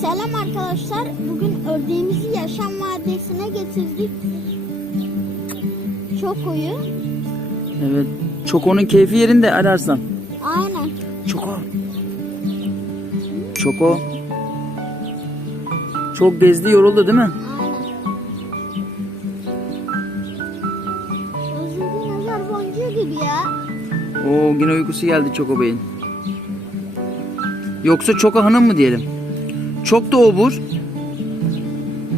Selam arkadaşlar. Bugün ördeğimizi yaşam vadisine getirdik. Çoko'yu. Evet. Çoko'nun keyfi yerinde Ali Arslan. Aynen. Çoko. Çoko. Çok gezdi yoruldu değil mi? Aynen. Özür nazar boncuğu gibi ya. Oo yine uykusu geldi Çoko Bey'in. Yoksa Çoko Hanım mı diyelim? Çok da obur.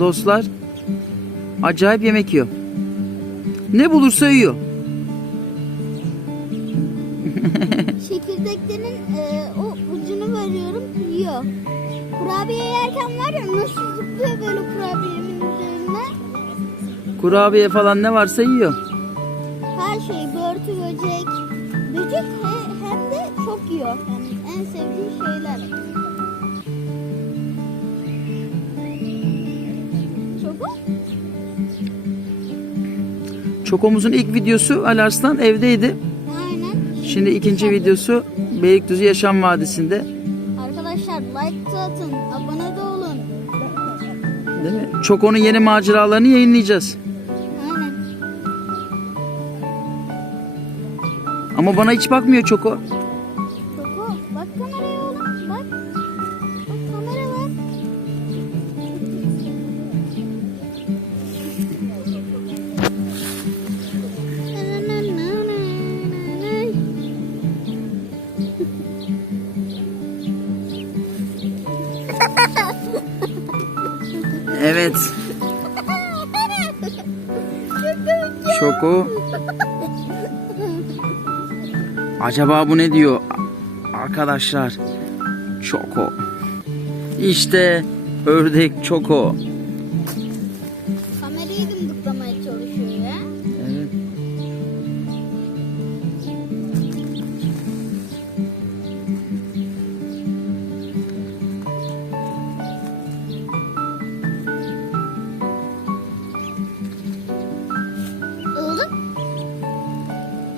Dostlar. Acayip yemek yiyor. Ne bulursa yiyor. Çekirdeklerin e, o ucunu veriyorum yiyor. Kurabiye yerken var ya nasıl zıplıyor böyle kurabiyemin üzerine. Kurabiye falan ne varsa yiyor. Her şey börtü böcek. Böcek he- hem de çok yiyor. Yani en sevdiği şeyler. Çoko'muzun ilk videosu Ali Arslan evdeydi. Aynen. Şimdi ikinci videosu Beylikdüzü Yaşam Vadisi'nde. Arkadaşlar like de atın. Abone de olun. Değil mi? Çoko'nun yeni maceralarını yayınlayacağız. Aynen. Ama bana hiç bakmıyor Çoko. Evet. Çoko. Acaba bu ne diyor? Arkadaşlar. Çoko. İşte ördek Çoko.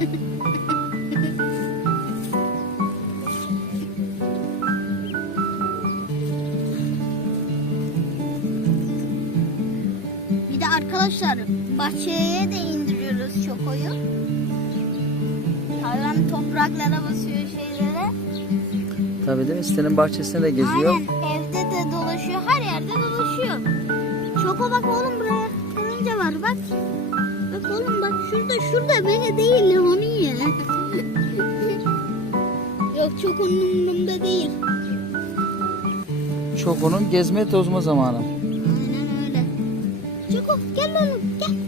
Bir de arkadaşlar bahçeye de indiriyoruz çokoyu. Hayvan topraklara basıyor şeylere. Tabii değil mi? Sitenin bahçesinde de geziyor. Aynen evde de dolaşıyor her yerde dolaşıyor. Çoko bak oğlum buraya karınca var bak. Bak şurada beni değil onu ye. Yok çok onun umurumda değil. Çoko'nun gezme tozma zamanı. Aynen öyle. Çoko gel oğlum gel.